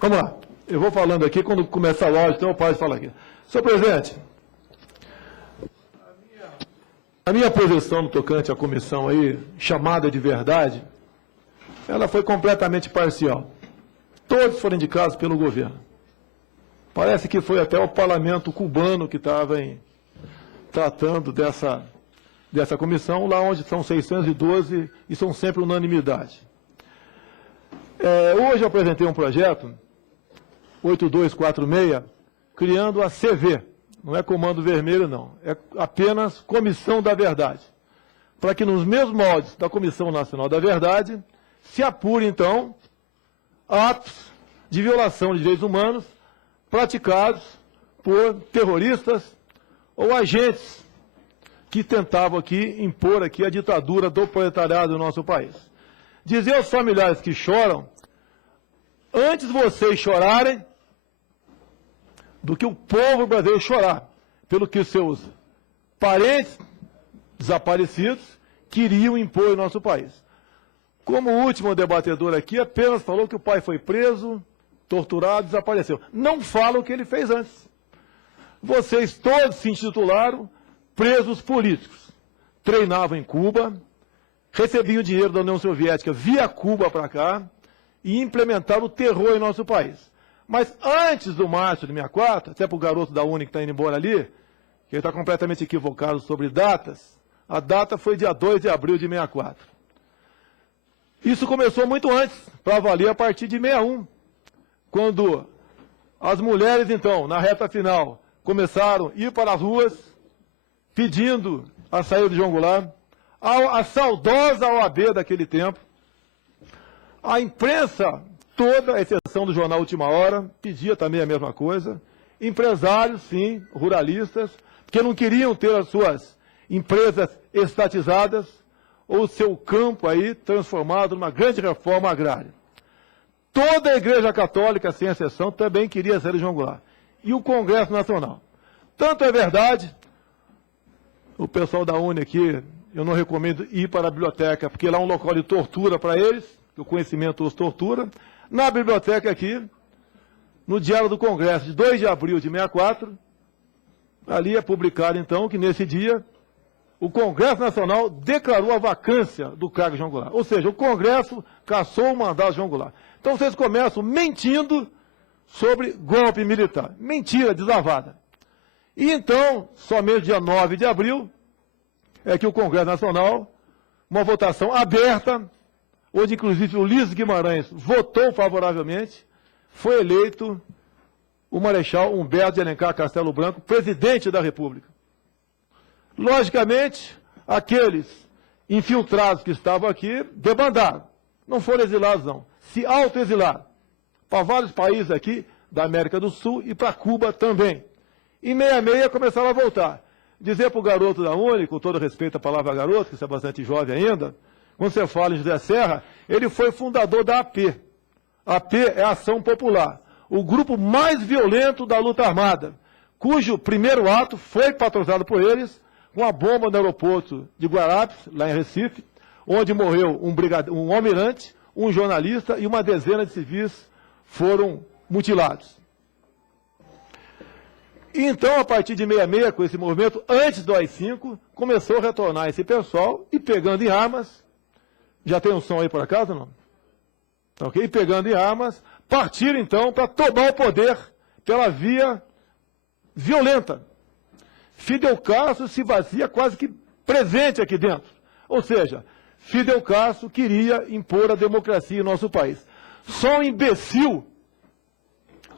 Vamos lá. Eu vou falando aqui, quando começar o áudio, então eu posso falar aqui. Senhor presidente, a minha posição no tocante à comissão aí, chamada de verdade, ela foi completamente parcial. Todos foram indicados pelo governo. Parece que foi até o parlamento cubano que estava tratando dessa comissão, lá onde são 612 e são sempre unanimidade. Hoje eu apresentei um projeto, 8246, criando a CV. Não é Comando Vermelho, não. É apenas Comissão da Verdade. Para que nos mesmos moldes da Comissão Nacional da Verdade, se apure, então, atos de violação de direitos humanos praticados por terroristas ou agentes que tentavam aqui impor aqui a ditadura do proletariado no nosso país. Dizer aos familiares que choram, antes vocês chorarem, do que o povo brasileiro chorar, pelo que os seus parentes desaparecidos queriam impor no nosso país. Como o último debatedor aqui apenas falou que o pai foi preso, torturado, desapareceu. Não fala o que ele fez antes. Vocês todos se intitularam presos políticos. Treinavam em Cuba, recebiam dinheiro da União Soviética via Cuba para cá e implementaram o terror em nosso país. Mas antes do março de 64, até para o garoto da Uni que está indo embora ali, que ele está completamente equivocado sobre datas, a data foi dia 2 de abril de 64. Isso começou muito antes, para valer a partir de 61, quando as mulheres, então, na reta final, começaram a ir para as ruas, pedindo a saída de João Goulart, a saudosa OAB daquele tempo, a imprensa toda, a exceção do jornal Última Hora, pedia também a mesma coisa. Empresários, sim, ruralistas, porque não queriam ter as suas empresas estatizadas ou o seu campo aí transformado numa grande reforma agrária. Toda a Igreja Católica, sem exceção, também queria ser João Goulart. E o Congresso Nacional. Tanto é verdade, o pessoal da Uni aqui, eu não recomendo ir para a biblioteca, porque lá é um local de tortura para eles, que o conhecimento os tortura. Na biblioteca aqui, no Diário do Congresso, de 2 de abril de 64, ali é publicado, então, que nesse dia, o Congresso Nacional declarou a vacância do cargo de João Goulart. Ou seja, o Congresso cassou o mandato de João Goulart. Então, vocês começam mentindo sobre golpe militar. Mentira deslavada. E então, somente dia 9 de abril, é que o Congresso Nacional, uma votação aberta, onde inclusive o Ulisses Guimarães votou favoravelmente, foi eleito o Marechal Humberto de Alencar Castelo Branco, presidente da República. Logicamente, aqueles infiltrados que estavam aqui debandaram. Não foram exilados, não. Se autoexilaram para vários países aqui da América do Sul e para Cuba também. Em 66 começaram a voltar. Dizer para o garoto da Uni, com todo respeito à palavra garoto, que você é bastante jovem ainda, quando você fala em José Serra, ele foi fundador da AP. A AP é a Ação Popular, o grupo mais violento da luta armada, cujo primeiro ato foi patrocinado por eles, com a bomba no aeroporto de Guararapes, lá em Recife, onde morreu um almirante, um jornalista e uma dezena de civis foram mutilados. E então, a partir de 66, com esse movimento, antes do AI-5, começou a retornar esse pessoal e pegando em armas. Já tem um som aí por acaso, não? Ok? Pegando em armas, partiram então para tomar o poder pela via violenta. Fidel Castro se vazia quase que presente aqui dentro. Ou seja, Fidel Castro queria impor a democracia em nosso país. Só um imbecil,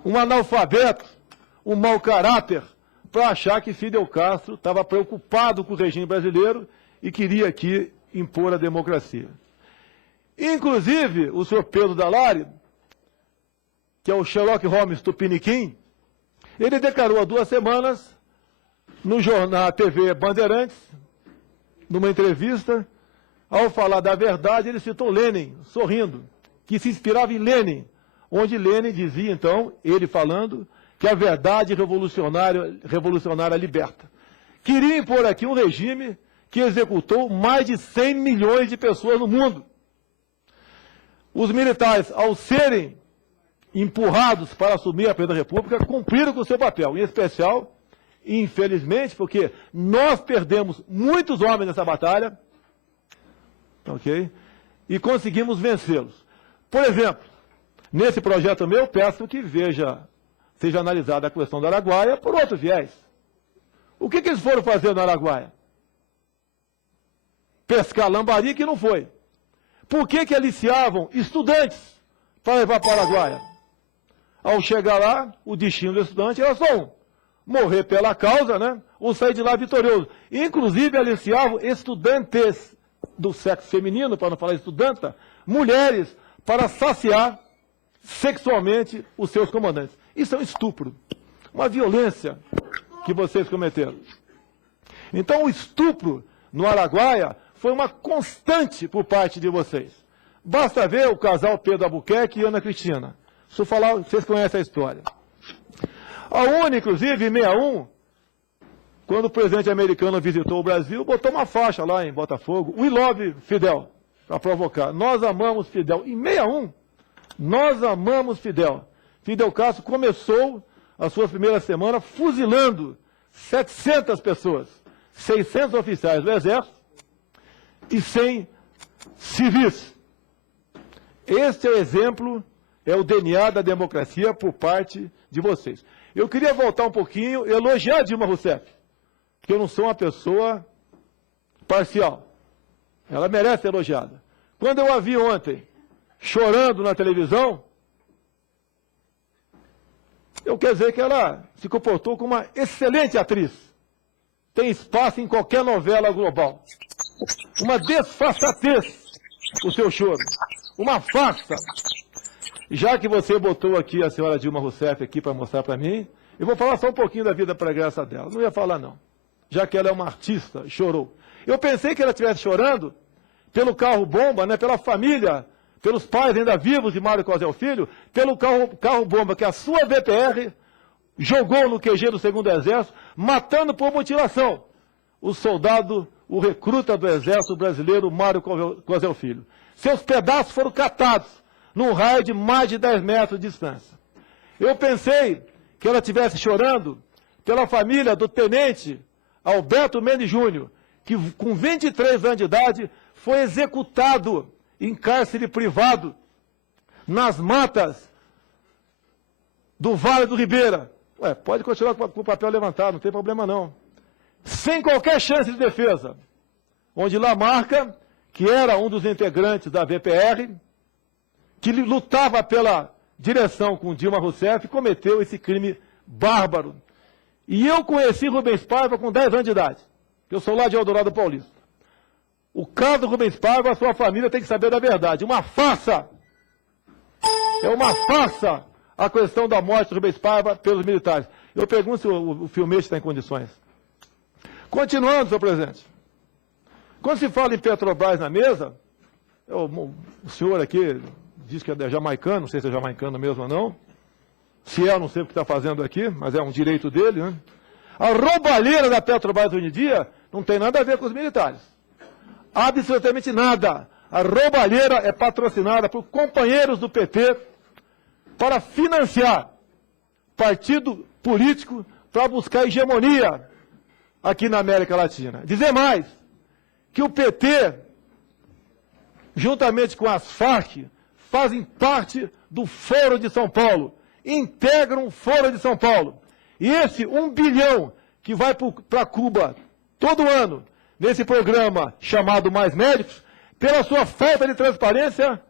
um analfabeto, um mau caráter, para achar que Fidel Castro estava preocupado com o regime brasileiro e queria aqui impor a democracia. Inclusive, o senhor Pedro Dalari, que é o Sherlock Holmes tupiniquim, ele declarou há 2 semanas, na TV Bandeirantes, numa entrevista, ao falar da verdade, ele citou Lenin, sorrindo, que se inspirava em Lenin, onde Lenin dizia, então, ele falando, que a verdade revolucionária liberta. Queria impor aqui um regime que executou mais de 100 milhões de pessoas no mundo. Os militares, ao serem empurrados para assumir a presidência da República, cumpriram com o seu papel, em especial, infelizmente, porque nós perdemos muitos homens nessa batalha, ok? E conseguimos vencê-los. Por exemplo, nesse projeto meu, peço que seja analisada a questão do Araguaia por outro viés. O que eles foram fazer no Araguaia? Pescar lambari, que não foi. Por que aliciavam estudantes para levar para o Araguaia? Ao chegar lá, o destino do estudante era só um: morrer pela causa, né? Ou sair de lá vitorioso. Inclusive, aliciavam estudantes do sexo feminino, para não falar estudanta, mulheres, para saciar sexualmente os seus comandantes. Isso é um estupro, uma violência que vocês cometeram. Então, o estupro no Araguaia foi uma constante por parte de vocês. Basta ver o casal Pedro Albuquerque e Ana Cristina. Se eu falar, vocês conhecem a história. A UNE, inclusive, em 61, quando o presidente americano visitou o Brasil, botou uma faixa lá em Botafogo: "We love Fidel", para provocar. Nós amamos Fidel. Em 61, nós amamos Fidel. Fidel Castro começou a sua primeira semana fuzilando 700 pessoas, 600 oficiais do Exército e 100 civis. Este é o exemplo, é o DNA da democracia por parte de vocês. Eu queria voltar um pouquinho e elogiar Dilma Rousseff, que eu não sou uma pessoa parcial. Ela merece ser elogiada. Quando eu a vi ontem chorando na televisão, eu quero dizer que ela se comportou como uma excelente atriz. Tem espaço em qualquer novela global. Uma desfaçatez o seu choro. Uma farsa. Já que você botou aqui a senhora Dilma Rousseff aqui para mostrar para mim, eu vou falar só um pouquinho da vida pregressa dela. Não ia falar, não. Já que ela é uma artista, chorou. Eu pensei que ela estivesse chorando pelo carro-bomba, né, pela família, pelos pais ainda vivos de Mário Cosel Filho, pelo carro-bomba que a sua VPR jogou no QG do 2º Exército, matando por mutilação o soldado, o recruta do Exército brasileiro, Mário Cosel Filho. Seus pedaços foram catados num raio de mais de 10 metros de distância. Eu pensei que ela estivesse chorando pela família do tenente Alberto Mendes Júnior, que com 23 anos de idade foi executado em cárcere privado, nas matas do Vale do Ribeira. Ué, pode continuar com o papel levantado, não tem problema não. Sem qualquer chance de defesa. Onde lá marca que era um dos integrantes da VPR, que lutava pela direção com Dilma Rousseff, cometeu esse crime bárbaro. E eu conheci Rubens Paiva com 10 anos de idade. Eu sou lá de Eldorado Paulista. O caso do Rubens Paiva, a sua família tem que saber da verdade. Uma farsa! É uma farsa a questão da morte do Rubens Paiva pelos militares. Eu pergunto se o filmete está em condições. Continuando, senhor presidente. Quando se fala em Petrobras na mesa, o senhor aqui diz que é jamaicano, não sei se é jamaicano mesmo ou não. Se é, eu não sei o que está fazendo aqui, mas é um direito dele, né? A roubalheira da Petrobras hoje em dia não tem nada a ver com os militares. Absolutamente nada. A roubalheira é patrocinada por companheiros do PT para financiar partido político para buscar hegemonia aqui na América Latina. Dizer mais, que o PT, juntamente com as Farc, fazem parte do Foro de São Paulo, integram o Foro de São Paulo. E esse 1 bilhão que vai para Cuba todo ano, nesse programa chamado Mais Médicos, pela sua falta de transparência,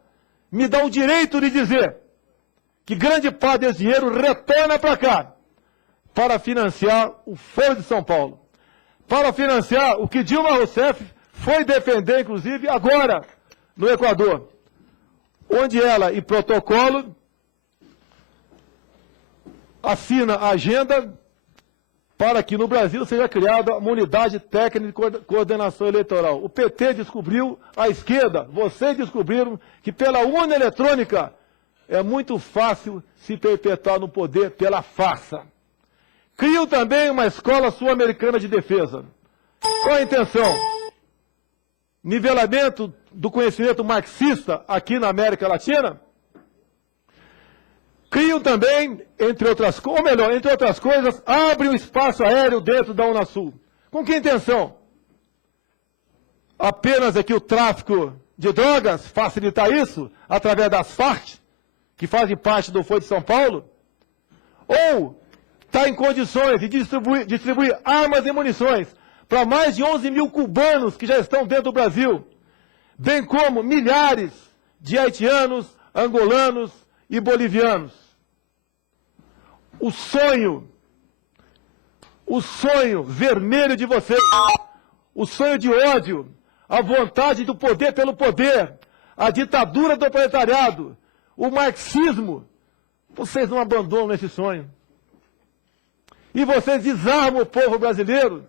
me dá o direito de dizer que grande parte desse dinheiro retorna para cá, para financiar o Foro de São Paulo, para financiar o que Dilma Rousseff foi defender, inclusive, agora, no Equador, onde ela, em protocolo, assina a agenda para que no Brasil seja criada uma unidade técnica de coordenação eleitoral. O PT descobriu, a esquerda, vocês descobriram que pela urna eletrônica é muito fácil se perpetuar no poder pela farsa. Criam também uma escola sul-americana de defesa. Qual a intenção? Nivelamento do conhecimento marxista aqui na América Latina? Criam também, entre outras coisas, abrem um espaço aéreo dentro da Unasul. Com que intenção? Apenas aqui o tráfico de drogas, facilitar isso, através das Farc, que fazem parte do Foro de São Paulo? Ou está em condições de distribuir armas e munições para mais de 11 mil cubanos que já estão dentro do Brasil, bem como milhares de haitianos, angolanos e bolivianos? O sonho vermelho de vocês, o sonho de ódio, a vontade do poder pelo poder, a ditadura do proletariado, o marxismo, vocês não abandonam esse sonho. E vocês desarmam o povo brasileiro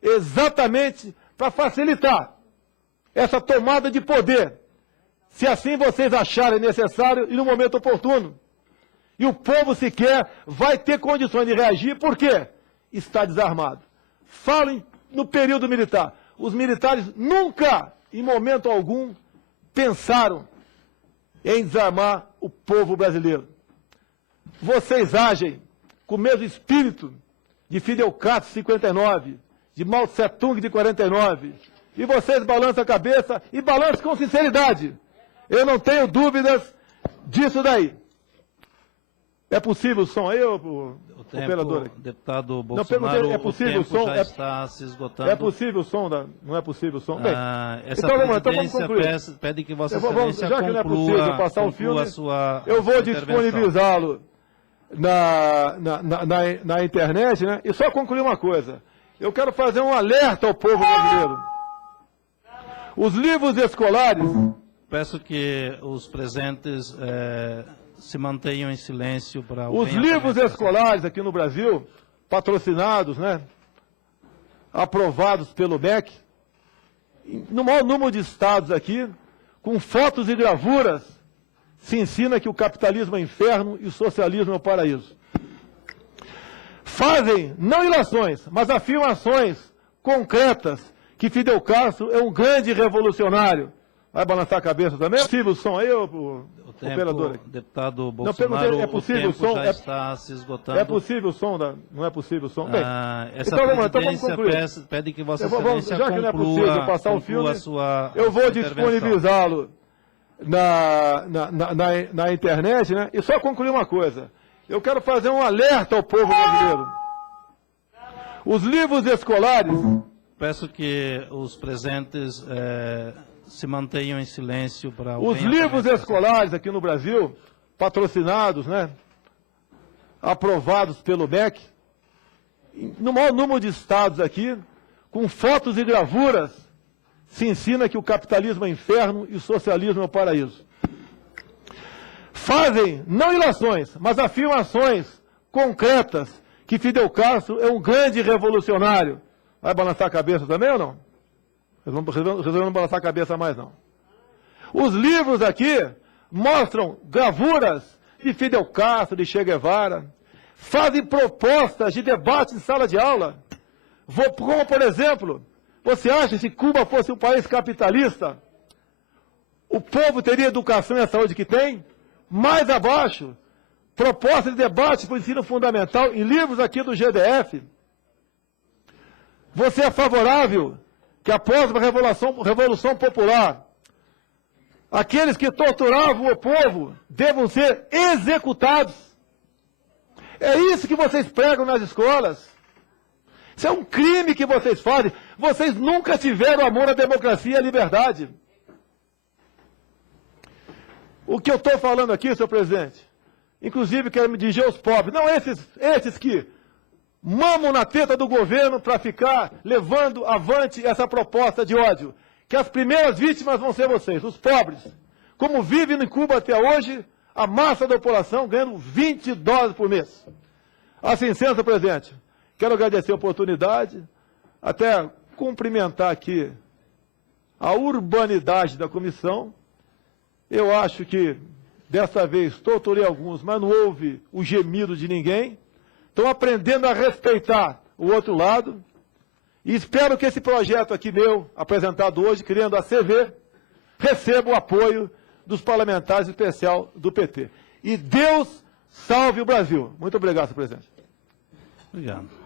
exatamente para facilitar essa tomada de poder, se assim vocês acharem necessário e no momento oportuno. E o povo sequer vai ter condições de reagir, por quê? Está desarmado. Falo no período militar. Os militares nunca, em momento algum, pensaram em desarmar o povo brasileiro. Vocês agem com o mesmo espírito de Fidel Castro, 59, de Mao Tse Tung, de 49. E vocês balançam a cabeça e balançam com sinceridade. Eu não tenho dúvidas disso daí. É possível o som aí, operador? Deputado Bolsonaro, não, é possível o tempo já está se esgotando. É possível o som? Não é possível o som? Bem, essa então vamos concluir. pede que Vossa Excelência já que não é possível passar o filme, eu vou disponibilizá-lo na internet, né? E só concluir uma coisa. Eu quero fazer um alerta ao povo brasileiro. Os livros escolares... Peço que os presentes se mantenham em silêncio para... Os livros escolares aqui no Brasil, patrocinados, né? Aprovados pelo MEC, no maior número de estados aqui, com fotos e gravuras, se ensina que o capitalismo é inferno e o socialismo é o paraíso. Fazem, não ilações, mas afirmações concretas que Fidel Castro é um grande revolucionário. Vai balançar a cabeça também? É possível o som aí, operador? Deputado Bolsonaro, é possível o tempo já está se esgotando. É possível o som? Não é possível o som? Bem, essa então vamos concluir. Pede que Vossa Excelência já que não é possível passar o filme, eu vou disponibilizá-lo na internet, né? E só concluir uma coisa. Eu quero fazer um alerta ao povo brasileiro. Os livros escolares... Peço que os presentes se mantenham em silêncio para... Os livros escolares aqui no Brasil, patrocinados, né? Aprovados pelo MEC, no maior número de estados aqui, com fotos e gravuras, se ensina que o capitalismo é inferno e o socialismo é o paraíso. Fazem, não ilações, mas afirmações concretas que Fidel Castro é um grande revolucionário. Vai balançar a cabeça também ou não? Resolveram não balançar a cabeça mais não. Os livros aqui mostram gravuras de Fidel Castro, de Che Guevara, fazem propostas de debate em sala de aula. Como, por exemplo, você acha que se Cuba fosse um país capitalista, o povo teria a educação e a saúde que tem? Mais abaixo, proposta de debate para o ensino fundamental em livros aqui do GDF. Você é favorável que após uma revolução popular, aqueles que torturavam o povo devam ser executados? É isso que vocês pregam nas escolas. Isso é um crime que vocês fazem. Vocês nunca tiveram amor à democracia e à liberdade. O que eu estou falando aqui, senhor presidente, inclusive quero me dirigir aos pobres, não esses que mamam na teta do governo para ficar levando avante essa proposta de ódio, que as primeiras vítimas vão ser vocês, os pobres. Como vivem em Cuba até hoje, a massa da população ganhando $20 por mês. Assim sendo, senhor presidente, quero agradecer a oportunidade, até cumprimentar aqui a urbanidade da comissão. Eu acho que, dessa vez, torturei alguns, mas não houve o gemido de ninguém. Estão aprendendo a respeitar o outro lado. E espero que esse projeto aqui meu, apresentado hoje, criando a CV, receba o apoio dos parlamentares especial do PT. E Deus Salve o Brasil. Muito obrigado, senhor presidente. Obrigado.